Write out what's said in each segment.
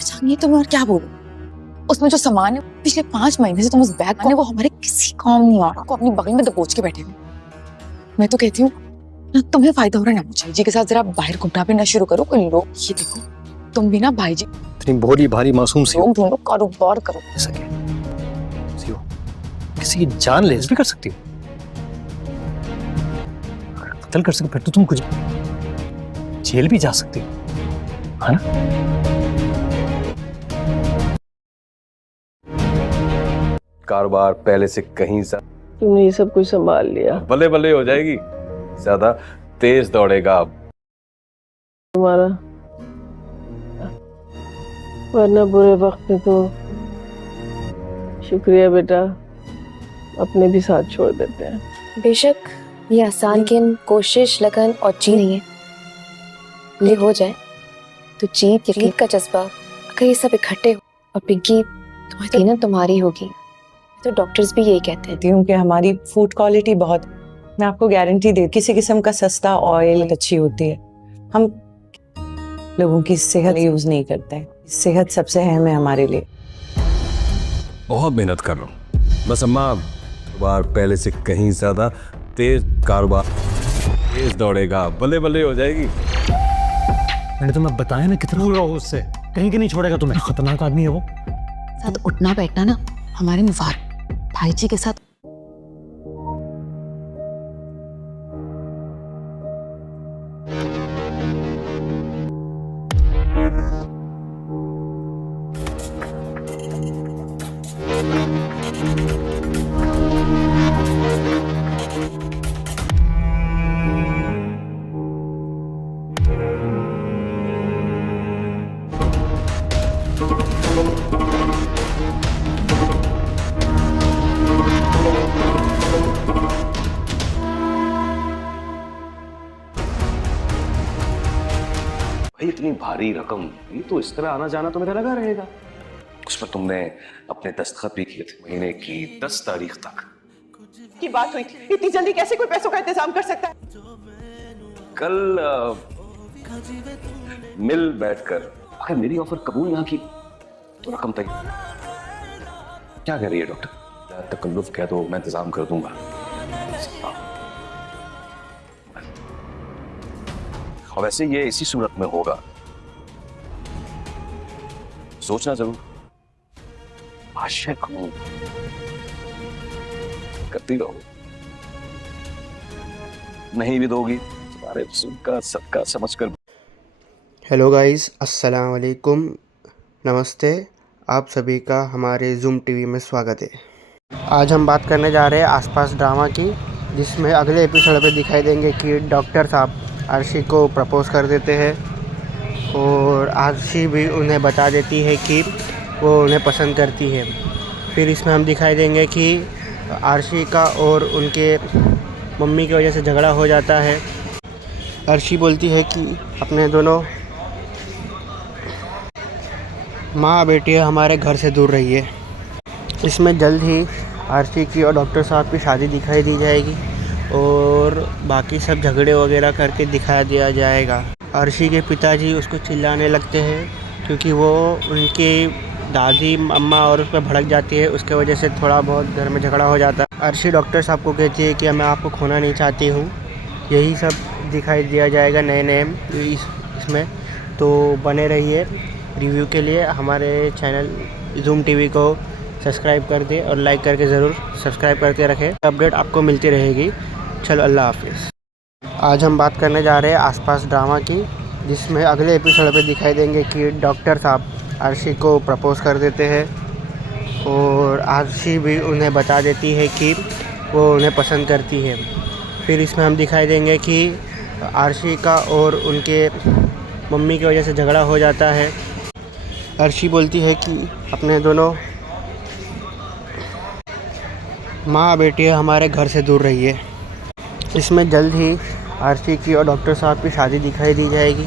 जानिए तो मैं और क्या बोलूं। उसमें जो सामान है पिछले 5 महीने से तुम उस बैग को वो हमारे किसी काम नहीं आ रहा को अपनी बगल में दबोच के बैठे हो। मैं तो कहती हूँ ना तुम्हें फायदा हो रहा है ना मुझे जी के साथ जरा बाहर घूमना फिरना शुरू करो। कोई लोग ये देखो तुम भी ना भाई जी इतनी भोली भारी मासूम सी लोग ढूंढो कारोबार करो। ऐसा क्या सी हो किसी की जान ले भी कर सकती हो। अगर कत्ल कर सके फिर तो तुम कुछ जेल भी जा सकती हो है ना। कारोबार पहले से कहीं सा तुमने ये सब कुछ संभाल लिया। बल्ले बल्ले हो जाएगी। ज्यादा तेज दौड़ेगा अब तुम्हारा, वरना बुरे वक्त में तो शुक्रिया बेटा अपने भी साथ छोड़ देते हैं। बेशक ये आसान लेकिन कोशिश लगन और जीत नहीं है। ले हो जाए तो जीत का जज्बा अगर ये सब इकट्ठे हो और पिंकी तुम्हारी ना तुम्हारी होगी तो डॉक्टर्स भी यही कहते हैं। कहती हूँ कि हमारी फूड क्वालिटी बहुत, मैं आपको गारंटी दे, किसी किस्म का सस्ता ऑयल अच्छी होती है। हम लोगों की सेहत यूज नहीं करते हैं। सेहत सबसे अहम है हमारे लिए। बहुत मेहनत कर रहा हूँ बस अम्मा। कारोबार पहले से कहीं ज्यादा तेज, कारोबार तेज दौड़ेगा, बल्ले बल्ले हो जाएगी। मैंने तुम्हें बताया ना कितना दूर रहो उससे, कहीं के नहीं छोड़ेगा तुम्हें। खतरनाक आदमी है वो। साथ उठना बैठना ना हमारे मुफाद भाई जी के साथ। भाई इतनी भारी रकम, ये तो इस तरह आना जाना तो मेरा लगा रहेगा। उस पर तुमने अपने दस्तखत भी किए थे महीने की 10 तारीख तक की बात हुई थी। इतनी जल्दी कैसे कोई पैसों का इंतजाम कर सकता है? कल मिल बैठकर अगर मेरी ऑफर कबूल ना की तो रकम तय। क्या कह रही है डॉक्टर? तकल्लुफ कह दो, मैं इंतजाम कर दूंगा। और वैसे ये इसी सूरत में होगा, सोचना जरूर। आशिक हूं, करती रहो। नहीं भी दोगी तुम्हारे का सबका समझकर। हेलो गाइस, अस्सलाम वालेकुम, नमस्ते। आप सभी का हमारे ज़ूम टीवी में स्वागत है। आज हम बात करने जा रहे हैं आसपास ड्रामा की, जिसमें अगले एपिसोड में दिखाई देंगे कि डॉक्टर साहब अर्शी को प्रपोज़ कर देते हैं और अर्शी भी उन्हें बता देती है कि वो उन्हें पसंद करती है। फिर इसमें हम दिखाई देंगे कि अर्शी का और उनके मम्मी की वजह से झगड़ा हो जाता है। अर्शी बोलती है कि अपने दोनों माँ बेटी हमारे घर से दूर रहिए। इसमें जल्द ही अर्शी की और डॉक्टर साहब की शादी दिखाई दी जाएगी और बाकी सब झगड़े वगैरह करके दिखा दिया जाएगा। अर्शी के पिताजी उसको चिल्लाने लगते हैं क्योंकि वो उनकी दादी अम्मा और उस पर भड़क जाती है, उसके वजह से थोड़ा बहुत घर में झगड़ा हो जाता है। अर्शी डॉक्टर साहब को कहती है कि मैं आपको खोना नहीं चाहती हूँ। यही सब दिखाई दिया जाएगा नए नए इसमें। तो बने रहिए रिव्यू के लिए। हमारे चैनल ज़ूम टीवी को सब्सक्राइब कर दें और लाइक करके ज़रूर सब्सक्राइब करके रखें। अपडेट आपको मिलती रहेगी। चलो अल्लाह हाफिज़। आज हम बात करने जा रहे हैं आसपास ड्रामा की, जिसमें अगले एपिसोड में दिखाई देंगे कि डॉक्टर साहब अर्शी को प्रपोज़ कर देते हैं और अर्शी भी उन्हें बता देती है कि वो उन्हें पसंद करती है। फिर इसमें हम दिखाई देंगे कि अर्शी का और उनके मम्मी की वजह से झगड़ा हो जाता है। अर्शी बोलती है कि अपने दोनों माँ बेटी हमारे घर से दूर रहिए। इसमें जल्द ही अर्शी की और डॉक्टर साहब की शादी दिखाई दी जाएगी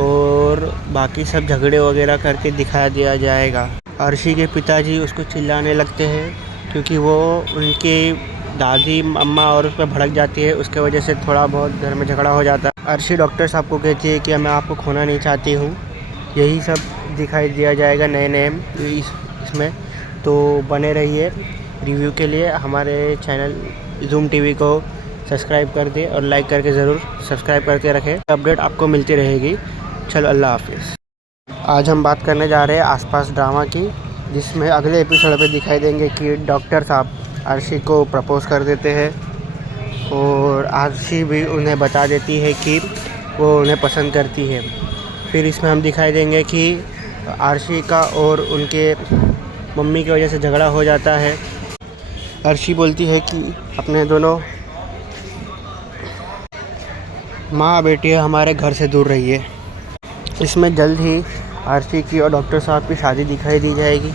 और बाकी सब झगड़े वगैरह करके दिखा दिया जाएगा। अर्शी के पिताजी उसको चिल्लाने लगते हैं क्योंकि वो उनकी दादी अम्मा और उस पर भड़क जाती है, उसके वजह से थोड़ा बहुत घर में झगड़ा हो जाता है। अर्शी डॉक्टर साहब को कहती है कि मैं आपको खोना नहीं चाहती हूँ। यही सब दिखाई दिया जाएगा नए नए इसमें, तो बने रहिए। रिव्यू के लिए हमारे चैनल ज़ूम टीवी को सब्सक्राइब कर दे और लाइक करके ज़रूर सब्सक्राइब करके रखें। अपडेट आपको मिलती रहेगी। चलो, अल्लाह हाफिज़। आज हम बात करने जा रहे हैं आसपास ड्रामा की, जिसमें अगले एपिसोड में दिखाई देंगे कि डॉक्टर साहब अर्शी को प्रपोज़ कर देते हैं और अर्शी भी उन्हें बता देती है कि वो उन्हें पसंद करती है। फिर इसमें हम दिखाई देंगे कि अर्शी का और उनके मम्मी की वजह से झगड़ा हो जाता है। अर्शी बोलती है कि अपने दोनों माँ बेटी हमारे घर से दूर रहिए। इसमें जल्द ही अर्शी की और डॉक्टर साहब की शादी दिखाई दी जाएगी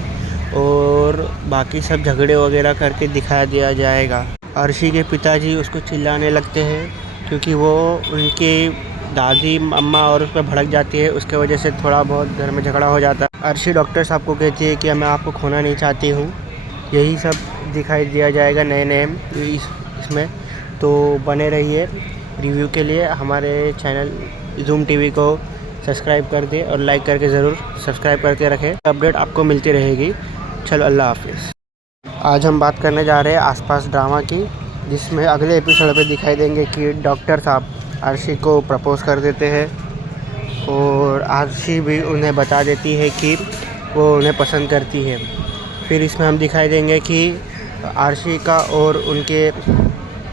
और बाकी सब झगड़े वगैरह करके दिखा दिया जाएगा। अर्शी के पिताजी उसको चिल्लाने लगते हैं क्योंकि वो उनकी दादी अम्मा और उस पर भड़क जाती है, उसके वजह से थोड़ा बहुत घर में झगड़ा हो जाता है। अर्शी डॉक्टर साहब को कहती है कि मैं आपको खोना नहीं चाहती हूँ। यही सब दिखाई दिया जाएगा नए नए इसमें, तो बने रहिए। रिव्यू के लिए हमारे चैनल ज़ूम टीवी को सब्सक्राइब कर दे और लाइक करके ज़रूर सब्सक्राइब करके रखें। अपडेट आपको मिलती रहेगी। चलो, अल्लाह हाफिज़। आज हम बात करने जा रहे हैं आसपास ड्रामा की, जिसमें अगले एपिसोड में दिखाई देंगे कि डॉक्टर साहब अर्शी को प्रपोज़ कर देते हैं और अर्शी भी उन्हें बता देती है कि वो उन्हें पसंद करती है। फिर इसमें हम दिखाई देंगे कि अर्शी का और उनके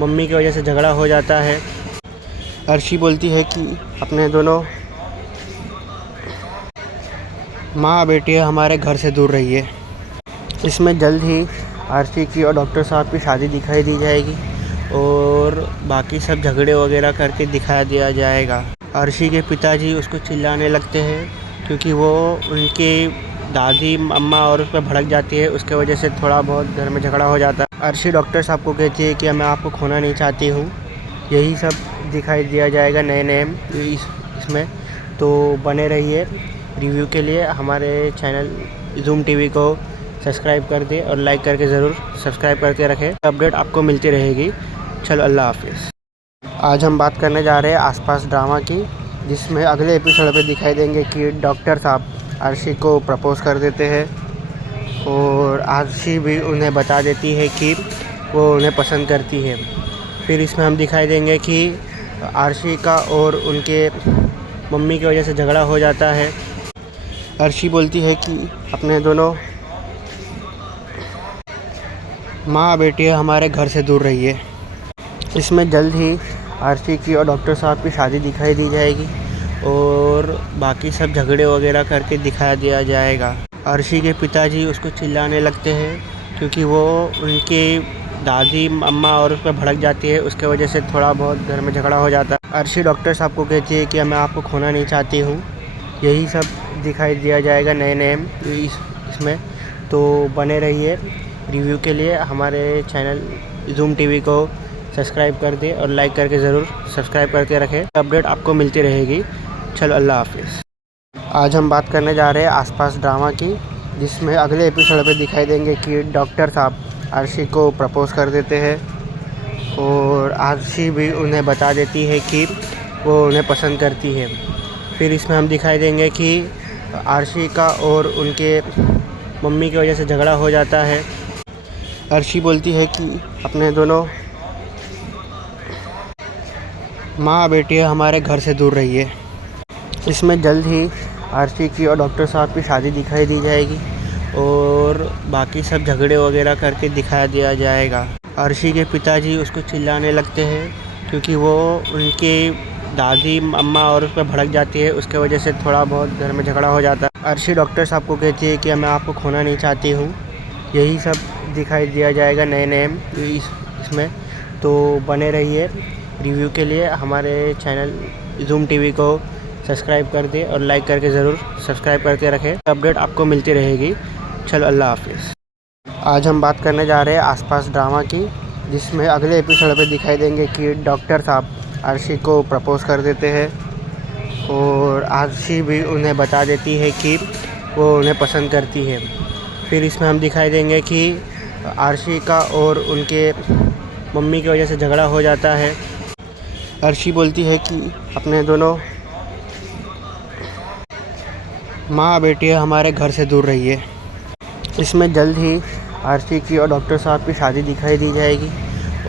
मम्मी की वजह से झगड़ा हो जाता है। अर्शी बोलती है कि अपने दोनों माँ बेटी हमारे घर से दूर रहिए। इसमें जल्द ही अर्शी की और डॉक्टर साहब की शादी दिखाई दी जाएगी और बाकी सब झगड़े वगैरह करके दिखा दिया जाएगा। अर्शी के पिताजी उसको चिल्लाने लगते हैं क्योंकि वो उनकी दादी अम्मा और उस पर भड़क जाती है, उसके वजह से थोड़ा बहुत घर में झगड़ा हो जाता है। अर्शी डॉक्टर साहब को कहती है कि मैं आपको खोना नहीं चाहती हूँ। यही सब दिखाई दिया जाएगा नए नए इसमें, तो बने रहिए। रिव्यू के लिए हमारे चैनल ज़ूम टीवी को सब्सक्राइब कर दे और लाइक करके ज़रूर सब्सक्राइब करके रखें। अपडेट आपको मिलती रहेगी। चलो, अल्लाह हाफिज़। आज हम बात करने जा रहे हैं आसपास ड्रामा की, जिसमें अगले एपिसोड में दिखाई देंगे कि डॉक्टर साहब अर्शी को प्रपोज़ कर देते हैं और अर्शी भी उन्हें बता देती है कि वो उन्हें पसंद करती है। फिर इसमें हम दिखाई देंगे कि अर्शी का और उनके मम्मी की वजह से झगड़ा हो जाता है। अर्शी बोलती है कि अपने दोनों माँ बेटी हमारे घर से दूर रहिए। इसमें जल्द ही अर्शी की और डॉक्टर साहब की शादी दिखाई दी जाएगी और बाकी सब झगड़े वगैरह करके दिखा दिया जाएगा। अर्शी के पिताजी उसको चिल्लाने लगते हैं क्योंकि वो उनकी दादी अम्मा और उस पर भड़क जाती है, उसके वजह से थोड़ा बहुत घर में झगड़ा हो जाता है। अर्शी डॉक्टर साहब को कहती है कि मैं आपको खोना नहीं चाहती हूँ। यही सब दिखाई दिया जाएगा नए नए इसमें, तो बने रहिए। रिव्यू के लिए हमारे चैनल ज़ूम टीवी को सब्सक्राइब कर दे और लाइक करके ज़रूर सब्सक्राइब करके रखें। अपडेट आपको मिलती रहेगी। चलो, अल्लाह हाफिज़। आज हम बात करने जा रहे हैं आसपास ड्रामा की, जिसमें अगले एपिसोड में दिखाई देंगे कि डॉक्टर साहब अर्शी को प्रपोज़ कर देते हैं और अर्शी भी उन्हें बता देती है कि वो उन्हें पसंद करती है। फिर इसमें हम दिखाई देंगे कि अर्शी का और उनके मम्मी की वजह से झगड़ा हो जाता है। अर्शी बोलती है कि अपने दोनों माँ बेटी हमारे घर से दूर रहिए। इसमें जल्द ही अर्शी की और डॉक्टर साहब की शादी दिखाई दी जाएगी और बाकी सब झगड़े वगैरह करके दिखा दिया जाएगा। अर्शी के पिताजी उसको चिल्लाने लगते हैं क्योंकि वो उनकी दादी अम्मा और उस पर भड़क जाती है, उसके वजह से थोड़ा बहुत घर में झगड़ा हो जाता है। अर्शी डॉक्टर साहब को कहती है कि मैं आपको खोना नहीं चाहती हूँ। यही सब दिखाई दिया जाएगा नए नए इसमें, तो बने रहिए। रिव्यू के लिए हमारे चैनल ज़ूम टीवी को सब्सक्राइब कर दे और लाइक करके ज़रूर सब्सक्राइब करके रखें। अपडेट आपको मिलती रहेगी। चलो, अल्लाह हाफिज़। आज हम बात करने जा रहे हैं आसपास ड्रामा की, जिसमें अगले एपिसोड में दिखाई देंगे कि डॉक्टर साहब अर्शी को प्रपोज़ कर देते हैं और अर्शी भी उन्हें बता देती है कि वो उन्हें पसंद करती है। फिर इसमें हम दिखाई देंगे कि अर्शी का और उनके मम्मी की वजह से झगड़ा हो जाता है। अर्शी बोलती है कि अपने दोनों माँ बेटी हमारे घर से दूर रहिए। इसमें जल्द ही आरसी की और डॉक्टर साहब की शादी दिखाई दी जाएगी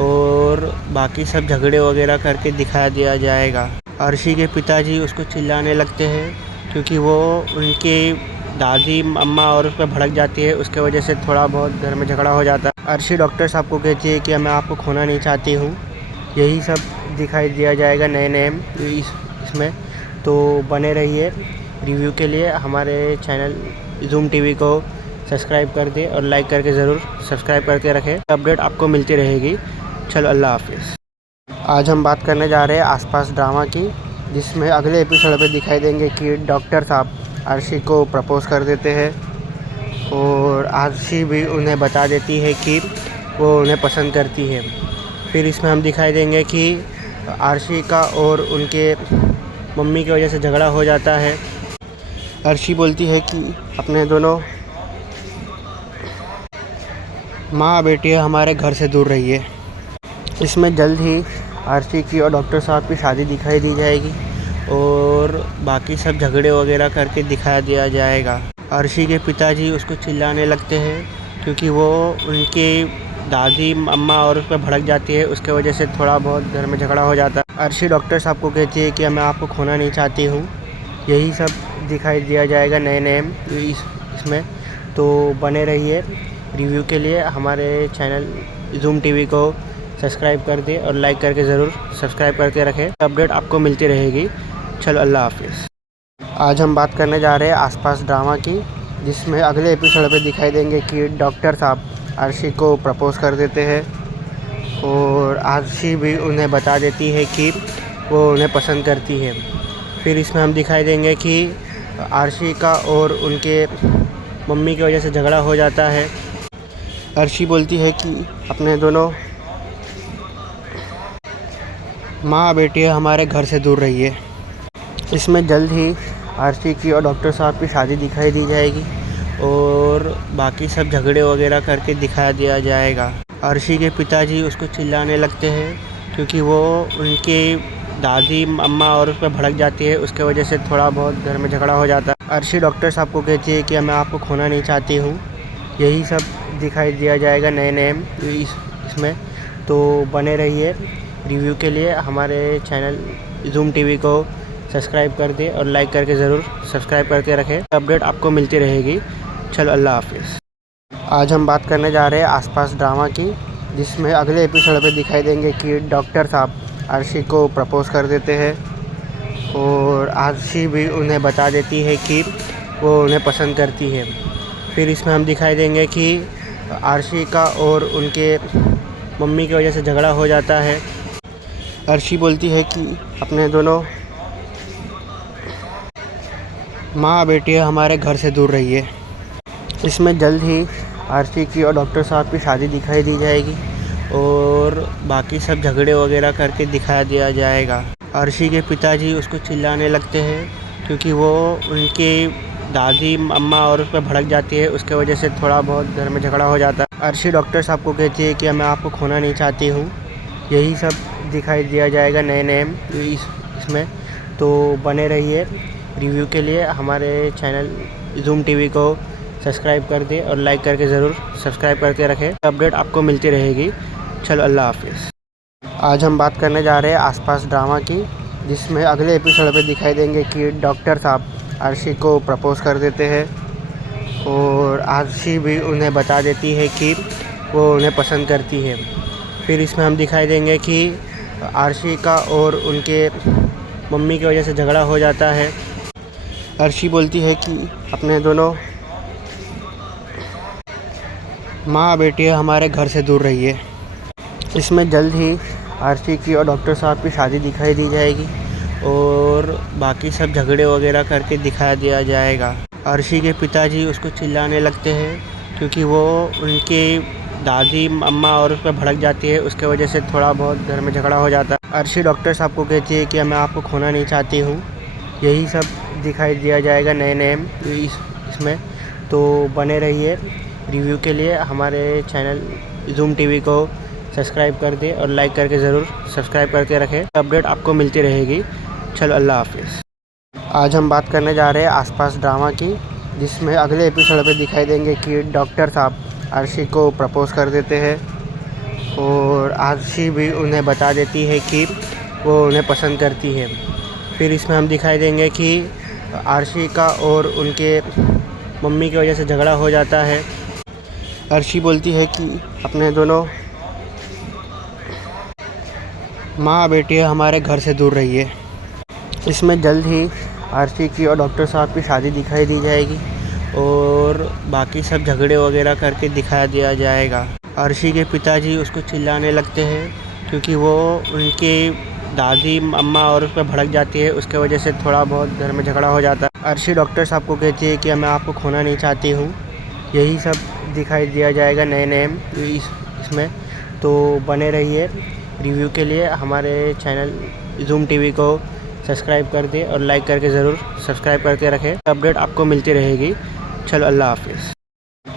और बाकी सब झगड़े वगैरह करके दिखा दिया जाएगा। अर्शी के पिताजी उसको चिल्लाने लगते हैं क्योंकि वो उनके दादी अम्मा और उस पर भड़क जाती है, उसके वजह से थोड़ा बहुत घर में झगड़ा हो जाता है। अर्शी डॉक्टर साहब को कहती है कि मैं आपको खोना नहीं चाहती हूँ। यही सब दिखाई दिया जाएगा नए नए इसमें, तो बने रहिए। रिव्यू के लिए हमारे चैनल जूम टीवी को सब्सक्राइब कर दे और लाइक करके ज़रूर सब्सक्राइब करके रखें। अपडेट आपको मिलती रहेगी। चलो अल्लाह हाफिज़। आज हम बात करने जा रहे हैं आसपास ड्रामा की, जिसमें अगले एपिसोड में दिखाई देंगे कि डॉक्टर साहब अर्शी को प्रपोज़ कर देते हैं और अर्शी भी उन्हें बता देती है कि वो उन्हें पसंद करती है। फिर इसमें हम दिखाई देंगे कि अर्शी का और उनके मम्मी की वजह से झगड़ा हो जाता है। अर्शी बोलती है कि अपने दोनों माँ बेटी हमारे घर से दूर रहिए। इसमें जल्द ही अर्शी की और डॉक्टर साहब की शादी दिखाई दी जाएगी और बाकी सब झगड़े वगैरह करके दिखा दिया जाएगा। अर्शी के पिताजी उसको चिल्लाने लगते हैं क्योंकि वो उनके दादी अम्मा और उस पर भड़क जाती है, उसके वजह से थोड़ा बहुत घर में झगड़ा हो जाता है। अर्शी डॉक्टर साहब को कहती है कि मैं आपको खोना नहीं चाहती हूँ। यही सब दिखाई दिया जाएगा नए नए इसमें, तो बने रहिए। रिव्यू के लिए हमारे चैनल जूम टीवी को सब्सक्राइब कर दे और लाइक करके ज़रूर सब्सक्राइब करके रखें। अपडेट आपको मिलती रहेगी। चलो अल्लाह हाफिज़। आज हम बात करने जा रहे हैं आसपास ड्रामा की, जिसमें अगले एपिसोड में दिखाई देंगे कि डॉक्टर साहब अर्शी को प्रपोज़ कर देते हैं और अर्शी भी उन्हें बता देती है कि वो उन्हें पसंद करती है। फिर इसमें हम दिखाई देंगे कि अर्शी का और उनके मम्मी की वजह से झगड़ा हो जाता है। अर्शी बोलती है कि अपने दोनों माँ बेटी हमारे घर से दूर रहिए। इसमें जल्द ही अर्शी की और डॉक्टर साहब की शादी दिखाई दी जाएगी और बाकी सब झगड़े वगैरह करके दिखा दिया जाएगा। अर्शी के पिताजी उसको चिल्लाने लगते हैं क्योंकि वो उनके दादी अम्मा और उस पर भड़क जाती है, उसके वजह से थोड़ा बहुत घर में झगड़ा हो जाता है। अर्शी डॉक्टर साहब को कहती है कि मैं आपको खोना नहीं चाहती हूँ। यही सब दिखाई दिया जाएगा नए नए इसमें, तो बने रहिए। रिव्यू के लिए हमारे चैनल जूम टीवी को सब्सक्राइब कर दे और लाइक करके ज़रूर सब्सक्राइब करके रखें। अपडेट आपको मिलती रहेगी। चलो अल्लाह हाफिज़। आज हम बात करने जा रहे हैं आसपास ड्रामा की, जिसमें अगले एपिसोड में दिखाई देंगे कि डॉक्टर साहब अर्शी को प्रपोज़ कर देते हैं और अर्शी भी उन्हें बता देती है कि वो उन्हें पसंद करती है। फिर इसमें हम दिखाई देंगे कि अर्शी का और उनके मम्मी की वजह से झगड़ा हो जाता है। अर्शी बोलती है कि अपने दोनों माँ बेटी हमारे घर से दूर रहिए। इसमें जल्द ही अर्शी की और डॉक्टर साहब की शादी दिखाई दी जाएगी और बाकी सब झगड़े वगैरह करके दिखा दिया जाएगा। अर्शी के पिताजी उसको चिल्लाने लगते हैं क्योंकि वो उनके दादी अम्मा और उस पर भड़क जाती है, उसके वजह से थोड़ा बहुत घर में झगड़ा हो जाता है। अर्शी डॉक्टर साहब को कहती है कि मैं आपको खोना नहीं चाहती हूँ। यही सब दिखाई दिया जाएगा नए नए इसमें, तो बने रहिए। रिव्यू के लिए हमारे चैनल जूम टीवी को सब्सक्राइब कर दे और लाइक करके ज़रूर सब्सक्राइब करके रखें। अपडेट आपको मिलती रहेगी। चलो अल्लाह हाफिज़। आज हम बात करने जा रहे हैं आसपास ड्रामा की, जिसमें अगले एपिसोड में दिखाई देंगे कि डॉक्टर साहब अर्शी को प्रपोज़ कर देते हैं और अर्शी भी उन्हें बता देती है कि वो उन्हें पसंद करती है। फिर इसमें हम दिखाई देंगे कि अर्शी का और उनके मम्मी की वजह से झगड़ा हो जाता है। अर्शी बोलती है कि अपने दोनों माँ बेटी हमारे घर से दूर रहिए। इसमें जल्द ही अर्शी की और डॉक्टर साहब की शादी दिखाई दी जाएगी और बाकी सब झगड़े वगैरह करके दिखा दिया जाएगा। अर्शी के पिताजी उसको चिल्लाने लगते हैं क्योंकि वो उनके दादी अम्मा और उस पर भड़क जाती है, उसके वजह से थोड़ा बहुत घर में झगड़ा हो जाता है। अर्शी डॉक्टर साहब को कहती है कि मैं आपको खोना नहीं चाहती हूँ। यही सब दिखाई दिया जाएगा नए नए इसमें, तो बने रहिए। रिव्यू के लिए हमारे चैनल जूम टीवी को सब्सक्राइब कर दे और लाइक करके ज़रूर सब्सक्राइब करके रखें। अपडेट आपको मिलती रहेगी। चलो अल्लाह हाफिज़। आज हम बात करने जा रहे हैं आसपास ड्रामा की, जिसमें अगले एपिसोड में दिखाई देंगे कि डॉक्टर साहब अर्शी को प्रपोज़ कर देते हैं और अर्शी भी उन्हें बता देती है कि वो उन्हें पसंद करती है। फिर इसमें हम दिखाई देंगे कि अर्शी का और उनके मम्मी की वजह से झगड़ा हो जाता है। अर्शी बोलती है कि अपने दोनों माँ बेटी हमारे घर से दूर रहिए। इसमें जल्द ही अर्शी की और डॉक्टर साहब की शादी दिखाई दी जाएगी और बाकी सब झगड़े वगैरह करके दिखा दिया जाएगा। अर्शी के पिताजी उसको चिल्लाने लगते हैं क्योंकि वो उनकी दादी अम्मा और उस पर भड़क जाती है, उसके वजह से थोड़ा बहुत घर में झगड़ा हो जाता है। अर्शी डॉक्टर साहब को कहती है कि मैं आपको खोना नहीं चाहती हूँ। यही सब दिखाई दिया जाएगा नए इसमें। तो बने रहिए रिव्यू के लिए। हमारे चैनल ज़ूम टीवी को सब्सक्राइब कर दे और लाइक करके ज़रूर सब्सक्राइब करके रखें। अपडेट आपको मिलती रहेगी। चलो अल्लाह हाफिज़।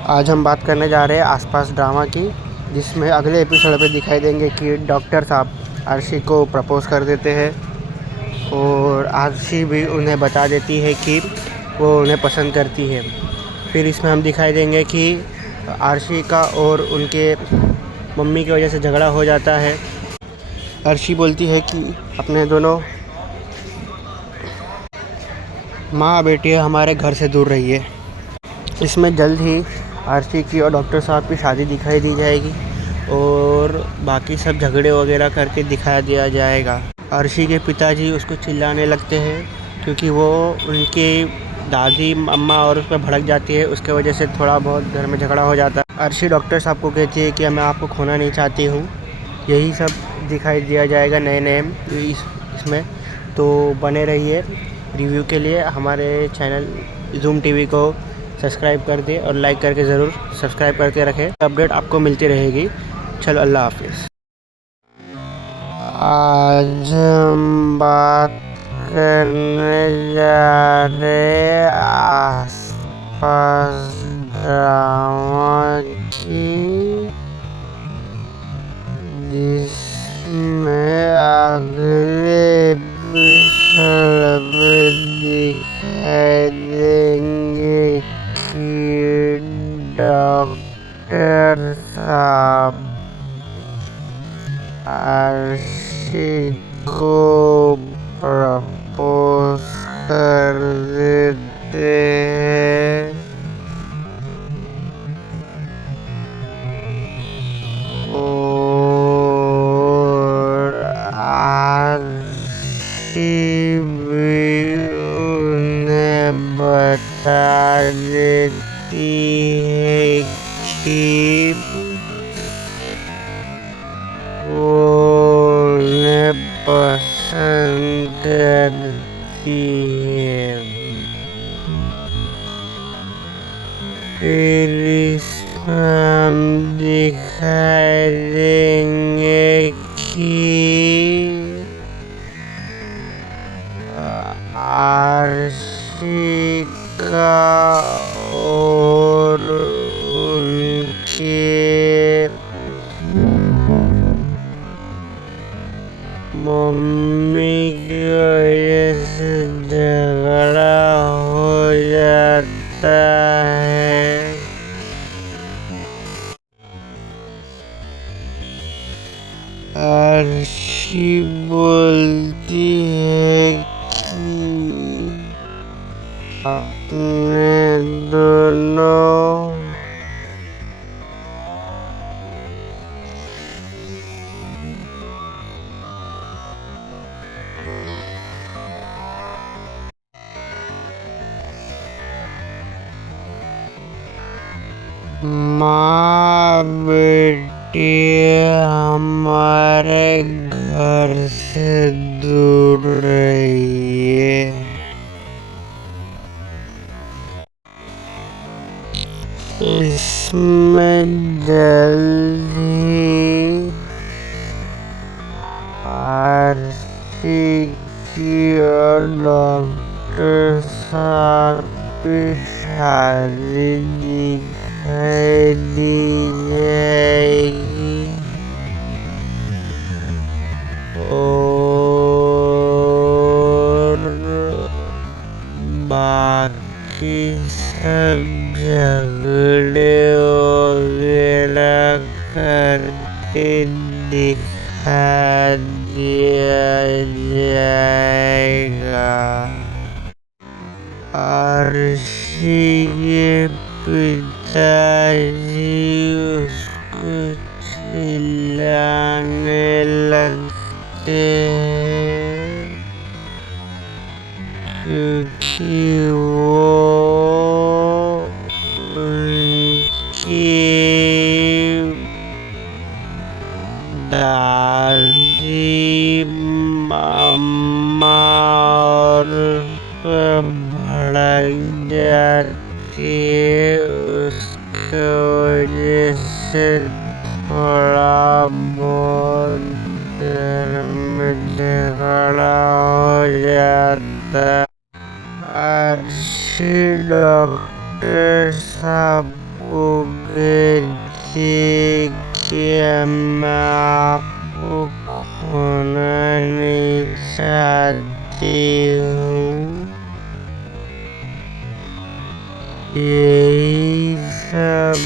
आज हम बात करने जा रहे हैं आसपास ड्रामा की, जिसमें अगले एपिसोड में दिखाई देंगे कि डॉक्टर साहब अर्शी को प्रपोज़ कर देते हैं और अर्शी भी उन्हें बता देती है कि वो उन्हें पसंद करती है। फिर इसमें हम दिखाई देंगे कि अर्शी का और उनके मम्मी की वजह से झगड़ा हो जाता है। अर्शी बोलती है कि अपने दोनों माँ बेटी हमारे घर से दूर रहिए। इसमें जल्द ही अर्शी की और डॉक्टर साहब की शादी दिखाई दी जाएगी और बाकी सब झगड़े वगैरह करके दिखा दिया जाएगा। अर्शी के पिताजी उसको चिल्लाने लगते हैं क्योंकि वो उनकी दादी अम्मा और उस पर भड़क जाती है, उसके वजह से थोड़ा बहुत घर में झगड़ा हो जाता है। अर्शी डॉक्टर साहब को कहती है कि मैं आपको खोना नहीं चाहती हूँ। यही सब दिखाई दिया जाएगा नए इसमें। तो बने रहिए रिव्यू के लिए। हमारे चैनल ज़ूम टीवी को सब्सक्राइब कर दे और लाइक करके ज़रूर सब्सक्राइब करके रखें। अपडेट आपको मिलती रहेगी। चलो अल्लाह हाफिज़। आज हम बात करने जा रहे आसपास ड्रामा की, जिसमें अगले एपिसोड में दिखाई देंगे कि डॉक्टर साहब अर्शी को प्रपोज कर देते हैं और अर्शी भी उन्हें बता देती है कि वो उन्हें पसंद करती है। फिर इसमें हम दिखाई देंगे कि अर्शी का और उनके मम्मी की वजह से झगड़ा हो जाता है। अर्शी बोलती है कि अपने दोनों माँ बेटी हमारे घर से दूर रहिए। इसमें जल्दी आरती की और डॉक्टर साहब की शादी दिखाई दी जाएगी सब झगड़े वगैरह करके दिखा दिया जाएगा। आरसी के पिताजी उसको चिल्लाने लगते हैं क्योंकि वो उनकी दादी मम्मा और सब भड़क जाती है उसकी वजह से थोड़ा बहुत घर में झगड़ा हो जाता है। आरसी डॉक्टर साहब को कहती कि मैं आपको खोना नहीं चाहती हूँ। यही सब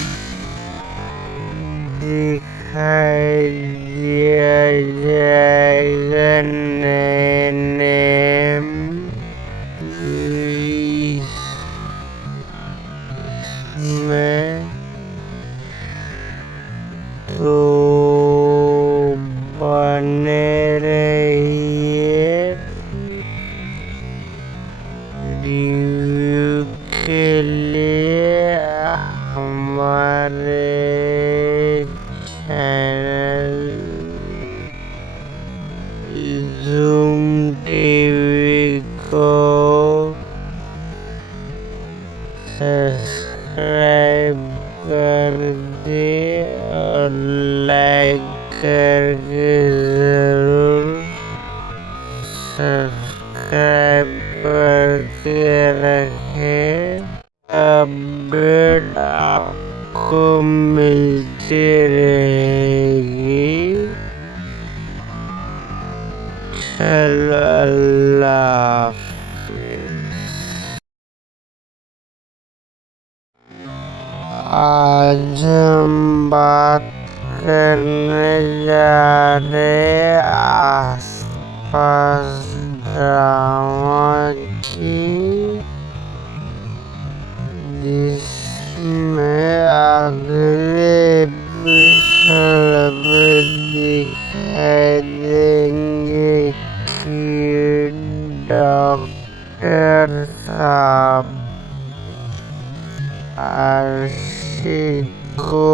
दिखाई दिया जाएगा नए में। तो बने रहिए रिव्यू के लिए हमारे चैनल ज़ूम टीवी को सब्सक्राइब कर दे और लाइक करके ज़रूर सब्सक्राइब करके रखें। अपडेट आपको मिलती रहेगी। चलो अल्लाह आज हम बात करने जा रहे आसपास ड्रामा की, जिसमें अगले एपिसोड में दिखाई देंगे कि डॉक्टर साहब आरसी को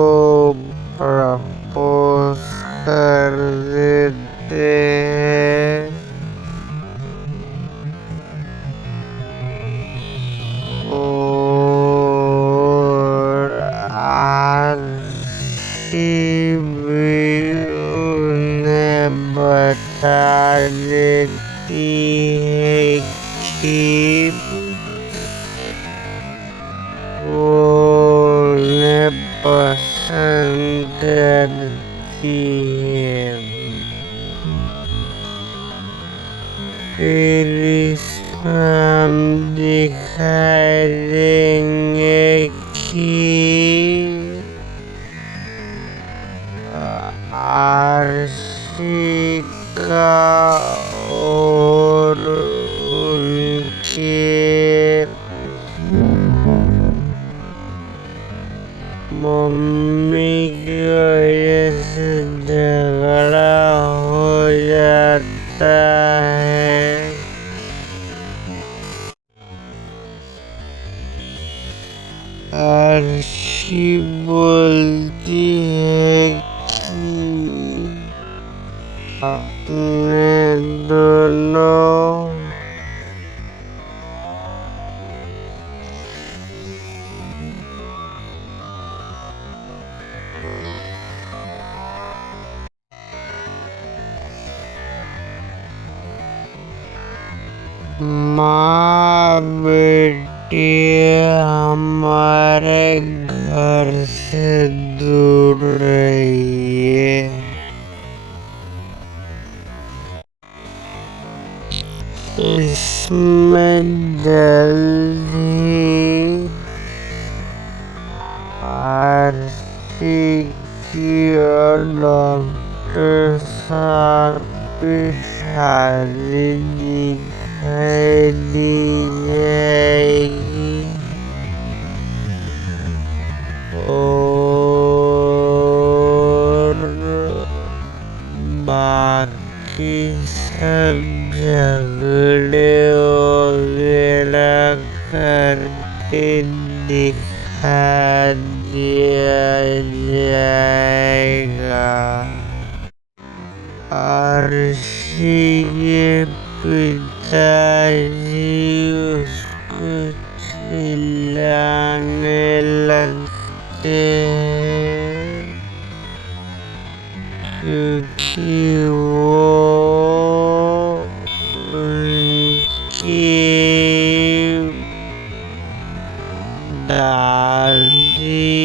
प्रपोज कर देते हैं और आरसी भी उन्हें बता देती है कि वो उन्हें पसंद करती है। फिर इसमें हम दिखाई देंगे कि आरसी का और उनके मम्मी की वजह से झगड़ा हो जाता है। आरसी बोलती है कि अपने दोनों माँ बेटी हमारे घर से दूर रहिए। इसमें जल्द ही डॉक्टर साहब की शादी दिखाई दी जाएगी और बाकी सब झगड़े वगैरह करके दिखा दिया जाएगा। आरशी के पिताजी उसको चिल्लाने लगते हैं क्योंकि वो उनकी दादी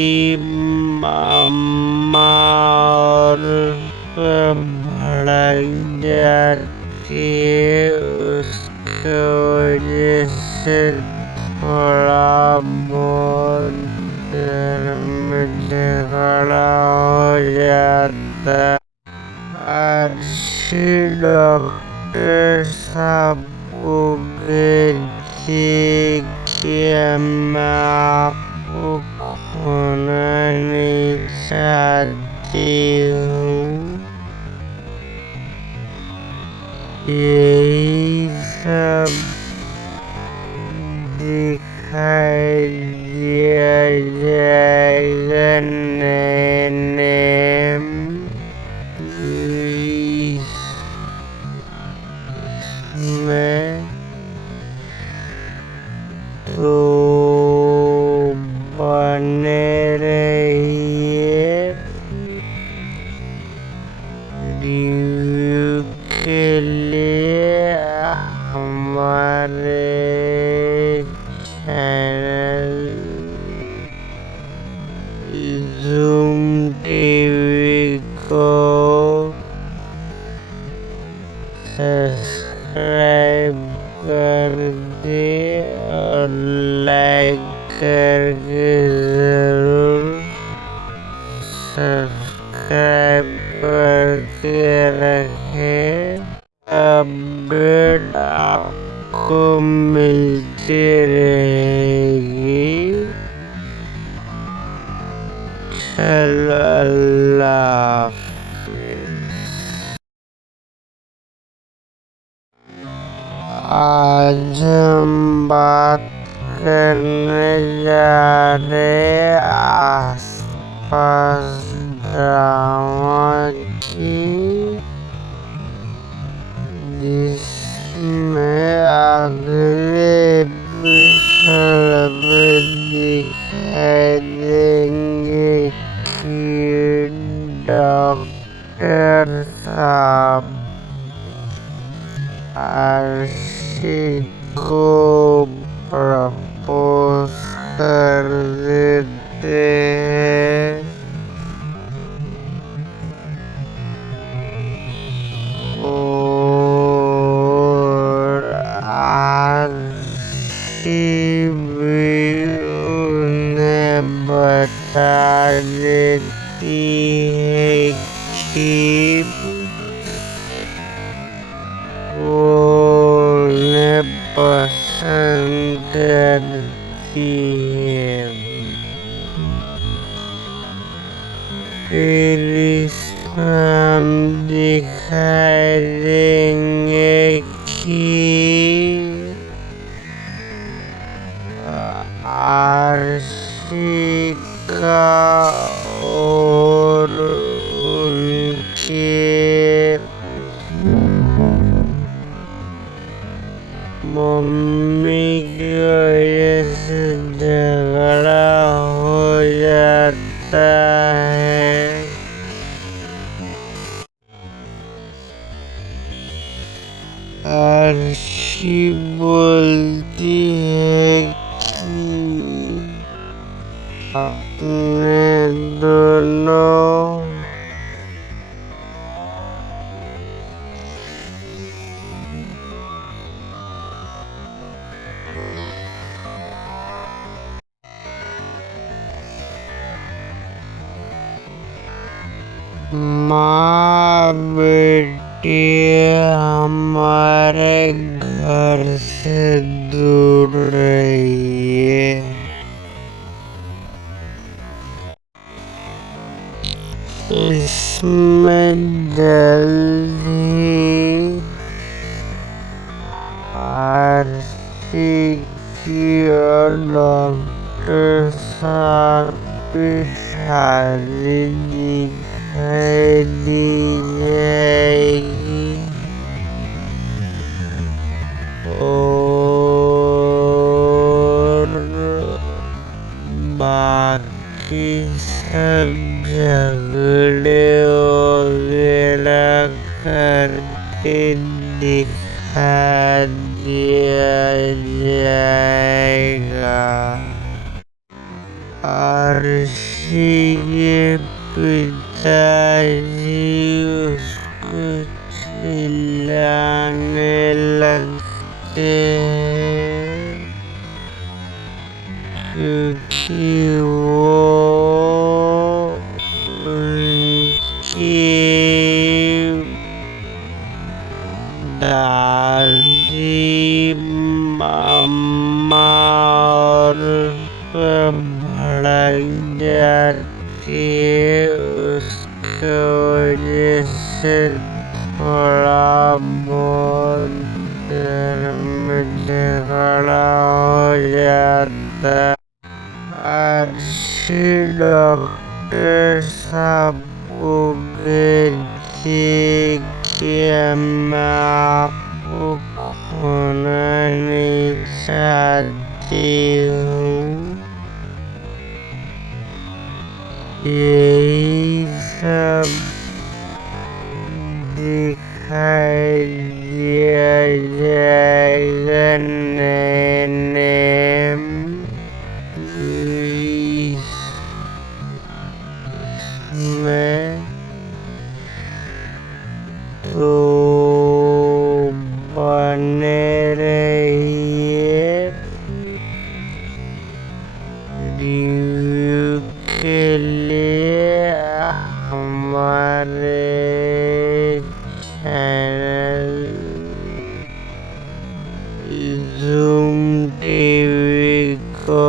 मम्मा और सब भड़क जाती है उसकी वजह से थोड़ा बहुत घर में झगड़ा हो जाता है। आरशी डॉक्टर साहब को कहती कि मैं आपको खोना नहीं चाहती हूँ। यही सब दिखाई दिया जाएगा नए में तो बने रहिए रिव्यू के लिए हमारे चैनल ज़ूम टीवी को सब्सक्राइब कर दे और लाइक करके ज़रूर सब्सक्राइब करके रखें। अपडेट आपको मिलती रहेगी। चलो अल्लाह आज हम बात करने जा रहे आसपास ड्रामा की जिसमें अगले एपिसोड में दिखाई देंगे कि डॉक्टर साहब आरशी को प्रपोज कर देते हैं और आरशी भी उन्हें बता देती है कि वो उन्हें पसंद करती है। फिर इसमें हम दिखाई देंगे कि आरशी का और उनके मम्मी की वजह से झगड़ा हो जाता है। आरशी बोलती है कि अपने दोनों माँ बेटी हमारे घर से दूर रहिए। इसमें जल्दी आरती की और डॉक्टर साहब की शादी दिखाई दी जाएगी और बाकी सब झगड़े वगैरह करके दिखा दिया जाएगा। आरती के पिताजी उसको चिल्लाने लगते हैं क्योंकि वो उनकी दादी मम्मा और सब भड़क जाती है। उसकी वजह से थोड़ा बहुत घर में झगड़ा हो जाता है। आरती डॉक्टर साहब को कहती कि मैं आपको खोना नहीं चाहती हूँ। यही सब दिखाई दिया जाएगा नए नेम में। तो बने रहिए रिव्यू के लिए हमारे चैनल ज़ूम टीवी को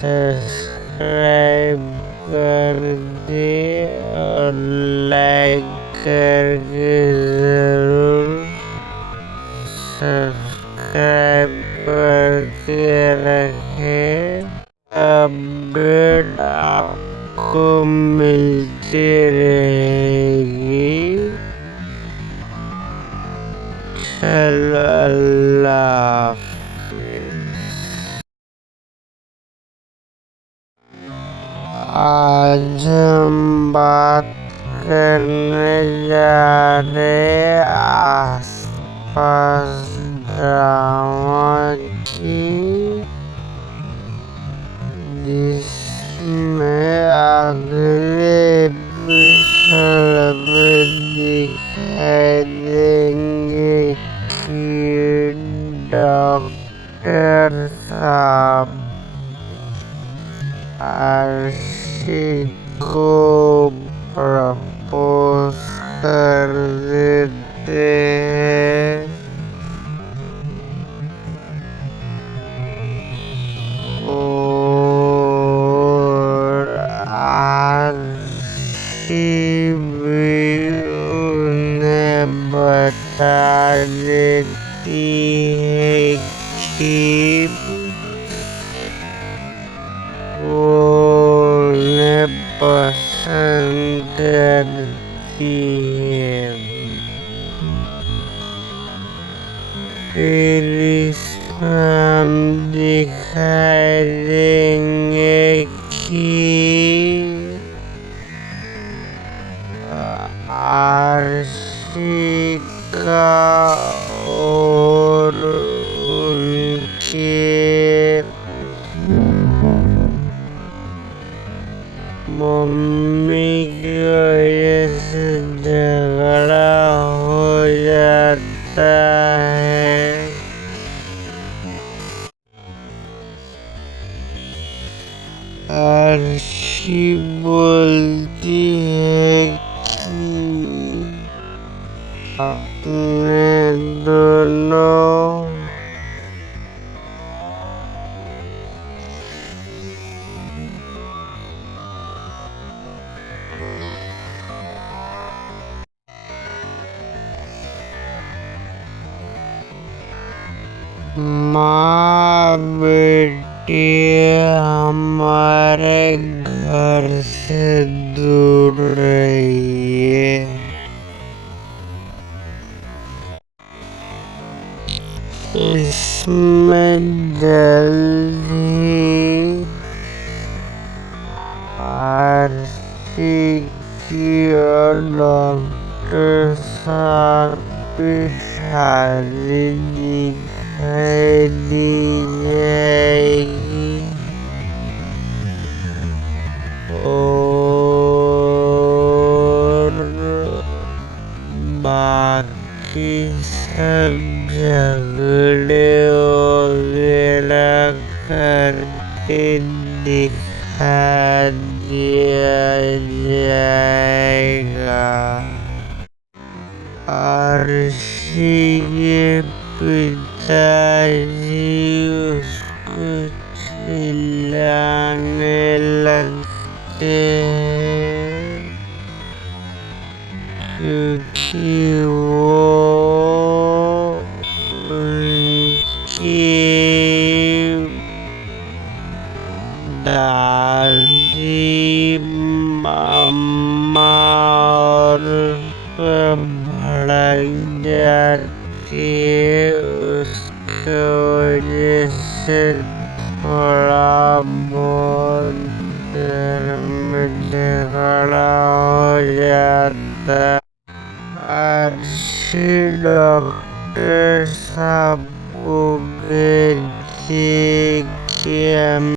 सब्सक्राइब कर दे और लाइक करके ज़रूर सब्सक्राइब करके रखें। अपडेट आपको मिलती रहेगी। चलो अल्लाह आज हम बात करने जा रहे आसपास ड्रामा की, जिसमें अगले एपिसोड में दिखाई देंगे कि डॉक्टर साहब आरती को प्रपोज कर देते हैं और आरती भी उन्हें बता देती है कि वो उन्हें पसंद करती है। फिर इसमें हम दिखाई देंगे कि आरती का और उनके मम्मी की वजह से झगड़ा हो जाता है। आरती बोल माँ बेटी हमारे घर से दूर रहिए। इसमें जल्दी आरती की और डॉक्टर साहब की शादी दिखाई दी जाएगी और बाकी सब झगड़े वगैरह करके दिखा दिया जाएगा। आरती के पिताजी उसको चिल्लाने लगते हैं क्योंकि वो उनकी दादी मम्मा और सब भड़क जाती है। उसकी वजह से थोड़ा बहुत घर में झगड़ा हो जाता। आरती डॉक्टर साहब को कहती कि हम